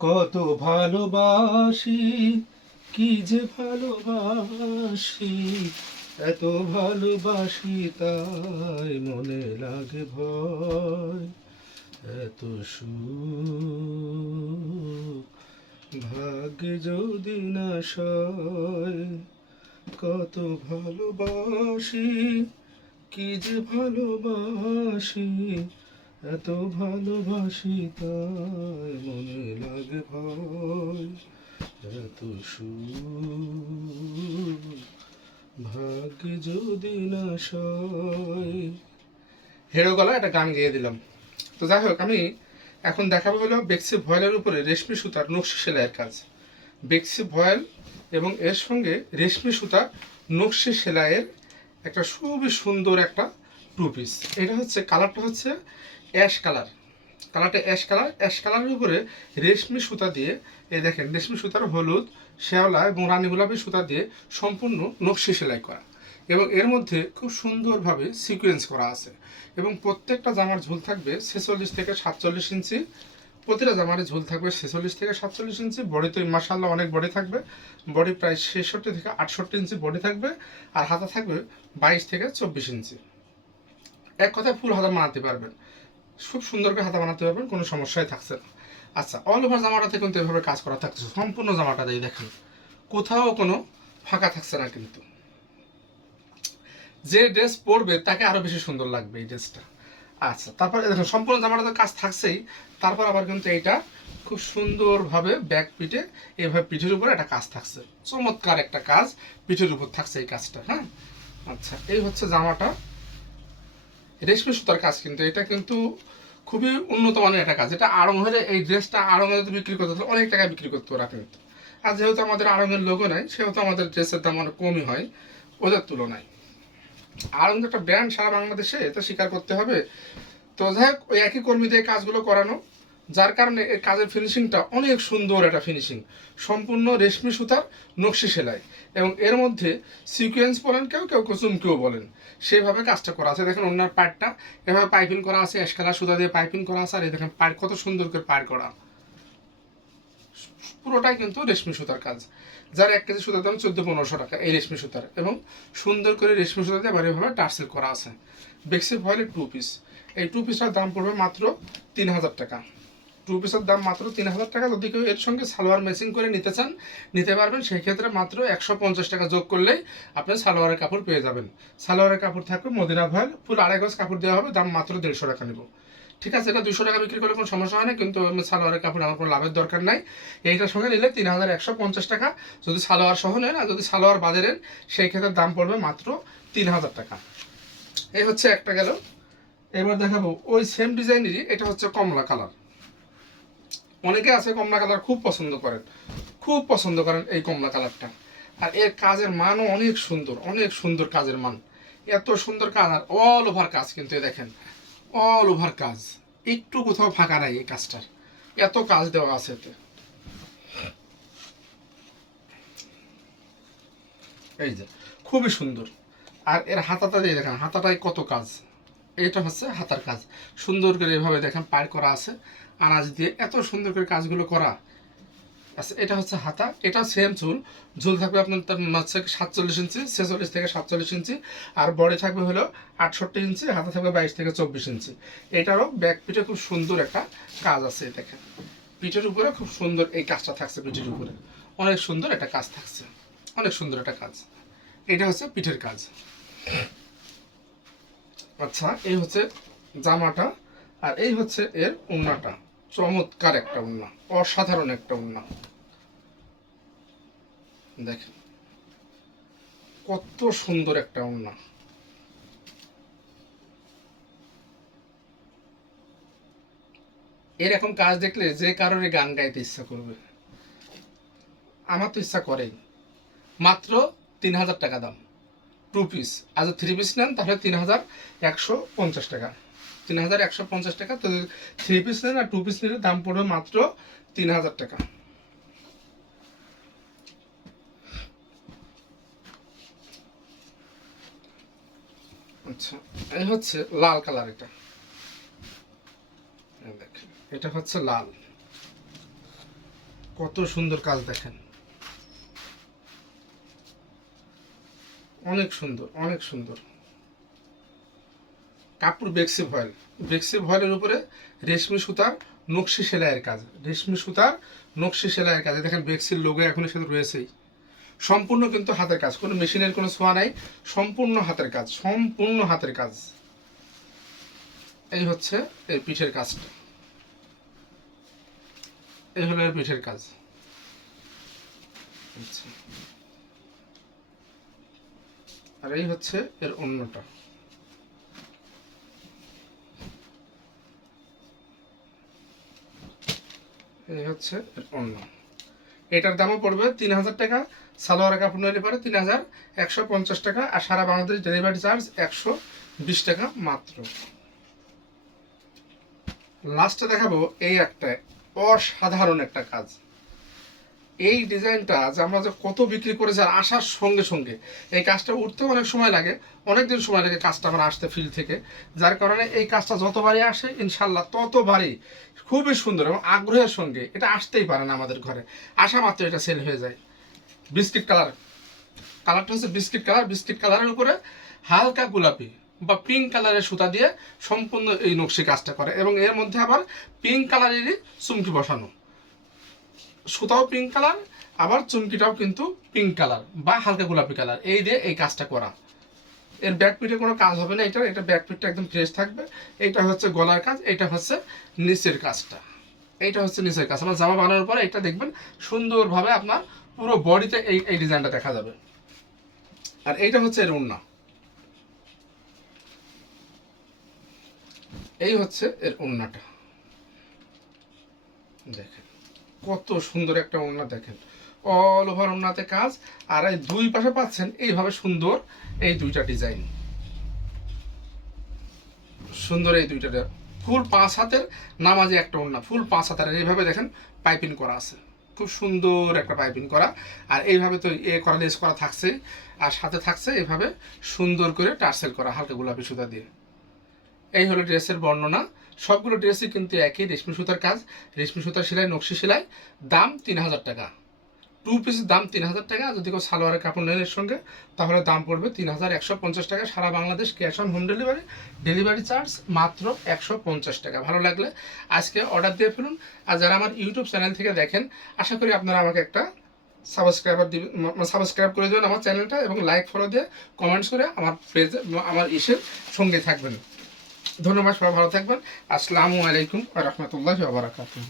কত ভালোবাসি, কি যে ভালোবাসি, এত ভালোবাসি তাই মনে লাগে ভয়। এত সুখ ভাগ্যে যদি না সয়। কত ভালোবাসি, কি যে ভালোবাসি, এত ভালোবাসি তাই মনে লাগে ভয়। এত সুখ ভাগ্যে যদি না সয়। হেরো গলা একটা গান গেয়ে দিলাম। তো যাই হোক, আমি এখন দেখাবো হলো বেক্সি ভয়েলের উপরে রেশমি সুতার নকশি সেলাইয়ের কাজ। বেক্সি ভয়েল এবং এর সঙ্গে রেশমি সুতা নকশি সেলাইয়ের একটা খুবই সুন্দর একটা টু পিস। এটা হচ্ছে কালারটা হচ্ছে অ্যাশ কালার। কালারটা অ্যাশ কালারের উপরে রেশমি সুতা দিয়ে, এই দেখেন রেশমি সুতার হলুদ, শ্যাওলা এবং রানী গোলাপি সুতা দিয়ে সম্পূর্ণ নকশি সেলাই করা, এবং এর মধ্যে খুব সুন্দরভাবে সিকোয়েন্স করা আছে। এবং প্রত্যেকটা জামার ঝুল থাকবে 46 থেকে 47 ইঞ্চি। প্রতিটা জামার ঝুল থাকবে 46 থেকে 47 ইঞ্চি। বডি তো মাশাআল্লাহ অনেক বডি থাকবে, বডি প্রায় 66 থেকে 68 ইঞ্চি বডি থাকবে। আর হাতা থাকবে 22 থেকে 24 ইঞ্চি। এক কথায় ফুল হাতা বানাতে পারবেন, খুব সুন্দর করে হাতা বানাতে পারবেন, কোনো সমস্যাই থাকছে না। আচ্ছা, অল ওভার জামাটাতে কিন্তু এভাবে কাজ করা থাকছে, সম্পূর্ণ জামাটা দিয়ে দেখেন কোথাও কোনো ফাঁকা থাকছে না। কিন্তু যে ড্রেস পরবে তাকে আরো বেশি সুন্দর লাগবে এই ড্রেসটা। আচ্ছা, তারপরে দেখুন সম্পূর্ণ জামাটাতে কাজ থাকছেই। তারপর আবার কিন্তু এইটা খুব সুন্দরভাবে ব্যাক পিঠে, এইভাবে পিঠের উপরে একটা কাজ থাকছে, চমৎকার একটা কাজ পিঠের উপর থাকছে এই কাজটা। হ্যাঁ, আচ্ছা, এই হচ্ছে জামাটা, রেশমি সুতার কাজ। কিন্তু এটা কিন্তু খুবই উন্নত মানের একটা কাজ। এটা আড়ং-এর, এই ড্রেসটা আড়ং-এর বিক্রি করতে হলে অনেক টাকায় বিক্রি করতে ওরা কিন্তু। আর যেহেতু আমাদের আড়ং-এর লোগো নাই, সেহেতু আমাদের ড্রেসের দাম অনেক কমই হয় ওদের তুলনায়। আড়ং একটা ব্র্যান্ড সারা বাংলাদেশে, এটা স্বীকার করতে হবে। তো যাই হোক, ওই একই কর্মী দিয়ে কাজগুলো করানো, যার কারণে এই কাজের ফিনিশিংটা অনেক সুন্দর একটা ফিনিশিং। সম্পূর্ণ রেশমি সুতার নকশি সেলাই, এবং এর মধ্যে সিকোয়েন্স বলেন, কেউ কেউ কুসুমকেও বলেন, সেইভাবে কাজটা করা আছে। দেখেন অন্যার পাড়টা এভাবে পাইপিং করা আছে, এসকালা সুতা দিয়ে পাইপিং করা আছে। আর এই দেখেন পাড় কত সুন্দর করে পাড় করা, পুরোটাই কিন্তু রেশমি সুতার কাজ। যার 1 কেজি সুতার দাম 14-1500 টাকা এই রেশমি সুতার, এবং সুন্দর করে রেশমি সুতা দিয়ে এভাবে টার্সেল করা আছে। বেক্সি ভয়েলের টু পিস, এই টু পিসটার দাম পড়বে মাত্র 3000 টাকা। টু পিসের দাম মাত্র 3000 টাকা। যদি কেউ এর সঙ্গে সালোয়ার ম্যাচিং করে নিতে চান, নিতে পারবেন। সেই ক্ষেত্রে মাত্র 150 টাকা যোগ করলেই আপনি সালোয়ারের কাপড় পেয়ে যাবেন। সালোয়ারের কাপড় থাকবে মদিনা ভয়েল, ফুল 2.5 গজ কাপড় দেওয়া হবে, দাম মাত্র 150 টাকা নেব। ঠিক আছে, এটা 200 টাকা বিক্রি করলে কোনো সমস্যা হয় না, কিন্তু সালোয়ারের কাপড় আমার কোনো লাভের দরকার নাই। এইটার সঙ্গে নিলে 3150 টাকা যদি সালোয়ার সহ নেন, আর যদি সালোয়ার বাদে নেন সেই ক্ষেত্রে দাম পড়বে মাত্র 3000 টাকা। এই হচ্ছে একটা গেল। এবার দেখাবো ওই সেম ডিজাইনেরই, এটা হচ্ছে কমলা কালার। অনেকে আছে কমলা কালার খুব পছন্দ করেন, খুব পছন্দ করেন এই কমলা কালারটা। আর এর কাজের মানও অনেক সুন্দর, অনেক সুন্দর কাজের মান, এত সুন্দর কাজ। আর অল ওভার কাজ, কিন্তু দেখেন অল ওভার কাজ, একটু কোথাও ফাঁকা নাই এই কাজটার, এত কাজ দেওয়া আছে এতে। এই যে খুবই সুন্দর। আর এর হাতাটা দিয়ে দেখেন, হাতাটায় কত কাজ। এটা হচ্ছে হাতার কাজ, সুন্দর করে এভাবে দেখেন পার করা আছে আনাজ দিয়ে, এত সুন্দর করে কাজগুলো করা। আচ্ছা, এটা হচ্ছে হাতা, এটা সেম ঝুল। ঝুল থাকবে আপনার হচ্ছে 47 ইঞ্চি, 46 থেকে 47 ইঞ্চি। আর বডি থাকবে হলো 68 ইঞ্চি, হাতা থাকবে 22 থেকে 24 ইঞ্চি। এটারও ব্যাক পিঠে খুব সুন্দর একটা কাজ আছে। দেখেন পিঠের উপরে খুব সুন্দর এই কাজটা থাকছে, পিঠের উপরে অনেক সুন্দর একটা কাজ থাকছে, অনেক সুন্দর একটা কাজ। এটা হচ্ছে পিঠের কাজ। আচ্ছা, এই হচ্ছে জামাটা, আর এই হচ্ছে এর ওড়নাটা। চমৎকার একটা ওড়না, অসাধারণ একটা ওড়না। দেখেন কত সুন্দর একটা ওড়না। এরকম কাজ দেখলে যে কারোর গান গাইতে ইচ্ছা করবে, আমার তো ইচ্ছা করেই। মাত্র 3000 টাকা দাম টু পিস। আর যদি 3 পিস নেন তাহলে 3150 টাকা, 3150 টাকা। তো 3 পিস নেন আর 2 পিস নিলে দাম পড়বে মাত্র 3000 টাকা। আচ্ছা, এই হচ্ছে লাল কালার। এটা দেখেন, এটা হচ্ছে লাল। কত সুন্দর কাজ দেখেন, অনেক সুন্দর, অনেক সুন্দর। কাপড় বেক্সি ভয়েল, বেক্সি ভয়েলের উপরে রেশমি সুতার নকশি সেলাইয়ের কাজ, রেশমি সুতার নকশি সেলাইয়ের কাজ। দেখেন বেক্সির লোগো এখনো সেটা রয়েছেই। সম্পূর্ণ কিন্তু হাতের কাজ, কোনো মেশিনের কোনো ছোঁয়া নাই, সম্পূর্ণ হাতের কাজ, সম্পূর্ণ হাতের কাজ। এই হচ্ছে এই পিঠের কাজটা, এই হলো এর পিঠের কাজ। আচ্ছা, আর এই হচ্ছে এর অন্যটা। এই হচ্ছে এর অন্য। এটার দামও পড়বে 3000 টাকা। সালোয়ার কাপড় নিলে পরে 3150 টাকা, আর সারা বাংলাদেশ ডেলিভারি চার্জ 120 টাকা মাত্র। লাস্টে দেখাবো এই একটা অসাধারণ একটা কাজ। এই ডিজাইনটা যে আমরা যে কত বিক্রি করেছি, আর আসার সঙ্গে সঙ্গে এই কাজটা উঠতেও অনেক সময় লাগে, অনেক দিন সময় লাগে কাজটা আমার আসতে ফিল্ড থেকে। যার কারণে এই কাজটা যতবারই আসে ইনশাল্লাহ ততবারই খুবই সুন্দর এবং আগ্রহের সঙ্গে এটা আসতেই পারে না আমাদের ঘরে, আসা মাত্র এটা সেল হয়ে যায়। বিস্কিট কালার, কালারটা হচ্ছে বিস্কিট কালার। বিস্কিট কালারের উপরে হালকা গোলাপি বা পিঙ্ক কালারের সুতা দিয়ে সম্পূর্ণ এই নকশি কাজটা করে, এবং এর মধ্যে আবার পিঙ্ক কালারেরই চুমকি বসানো। সুতাও পিঙ্ক কালার, আবার চুমকিটাও কিন্তু পিঙ্ক কালার বা হালকা গোলাপি কালার, এই দিয়ে এই কাজটা করা। এর ব্যাক পিঠে কোনো কাজ হবে না, এটা ব্যাক পিঠটা একদম ফ্রেশ থাকবে। এইটা হচ্ছে গলার কাজ, এইটা হচ্ছে নিচের কাজটা, এইটা হচ্ছে নিচের কাজ। আমার জামা বানানোর পরে এটা দেখবেন সুন্দরভাবে আপনার পুরো বডিতে এই ডিজাইনটা দেখা যাবে। আর এইটা হচ্ছে এর ওড়না, এই হচ্ছে এর ওড়নাটা। দেখেন কত সুন্দর একটা ওড়না, দেখেন অল ওভার ওড়নাতে কাজ। আর এই দুই পাশে পাচ্ছেন এইভাবে সুন্দর এই দুইটা ডিজাইন, সুন্দর এই দুইটা ফুল 5 হাতের নামাজি একটা ওড়না, ফুল 5 হাতের। এইভাবে দেখেন পাইপিং করা আছে, খুব সুন্দর একটা পাইপিং করা। আর এইভাবে তো করা লেস করা থাকছে, আর সাথে থাকছে এইভাবে সুন্দর করে টার্সেল করা হালকা গোলাপি সুতা দিয়ে। এই হলো ড্রেসের বর্ণনা। সবগুলো ড্রেসই কিন্তু একই, রেশমি সুতার কাজ, রেশমি সুতার সেলাই, নকশি সেলাই। দাম 3000 টাকা, 2 পিসের দাম 3000 টাকা। যদি কেউ সালোয়ারের কাপড় নেন এর সঙ্গে, তাহলে দাম পড়বে 3150 টাকা। সারা Bangladesh cash on home delivery, delivery charge মাত্র 150 টাকা। ভালো লাগলে আজকে অর্ডার দিয়ে ফেলুন। আর যারা আমার ইউটিউব চ্যানেল থেকে দেখেন, আশা করি আপনারা আমাকে একটা সাবস্ক্রাইব করে দেবেন আমার চ্যানেলটা, এবং লাইক ফলো দিয়ে কমেন্টস করে আমার পেজ, আমার ইসের সঙ্গে থাকবেন। ধন্যবাদ, সবাই ভালো থাকবেন। আসসালামু আলাইকুম ওয়া রাহমাতুল্লাহি ওয়া বারাকাতুহু।